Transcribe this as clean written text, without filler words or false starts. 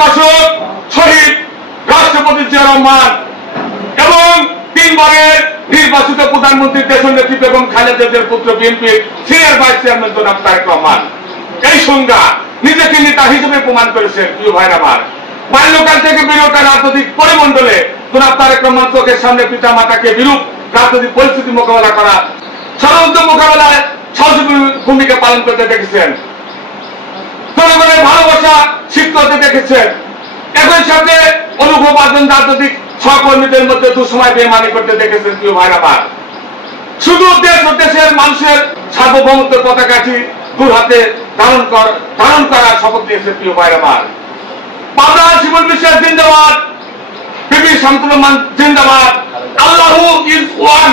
ঘোষক শহীদ রাষ্ট্রপতি জিয়া রহমান এবং 3 বারের নির্বাচিত প্রধানমন্ত্রী দেশনেত্রী বেগম খালেদা জিয়ার পুত্র বিএনপির সিনিয়র ভাইস চেয়ারম্যান জনাব তারেক রহমান এই সংজ্ঞা নিজেকে নেতা হিসেবে প্রমাণ করেছেন। প্রিয় ভাইরা আমার, বাল্যকাল থেকে বেড়ে ওঠা রাজনৈতিক পরিমণ্ডলে জনাব তারেক রহমান চোখের সামনে পিতা মাতাকে বিরূপ রাজনৈতিক পরিস্থিতি মোকাবেলা করা ষড়যন্ত্র মোকাবেলায় সাহসী ভূমিকা পালন করতে দেখেছেন। জনগণের ভালোবাসা শিখতে হতে দেখেছেন। একই সাথে অনুভবার্জন রাজনৈতিক সহকর্মীদের মধ্যে দুঃসময় বেমানি করতে দেখেছেন। প্রিয় ভাইরা আমার, শুধু দেশ ও দেশের মানুষের সার্বভৌমত্ব পতাকাটি দুই হাতে ধারণ করার শপথ নিয়েছেন। প্রিয় ভাইরা আমার, পাবনা শিমুল বিশ্বাস জিন্দাবাদ, বিবি শামসুর রহমান জিন্দাবাদ, আল্লাহু ইজ ওয়ান।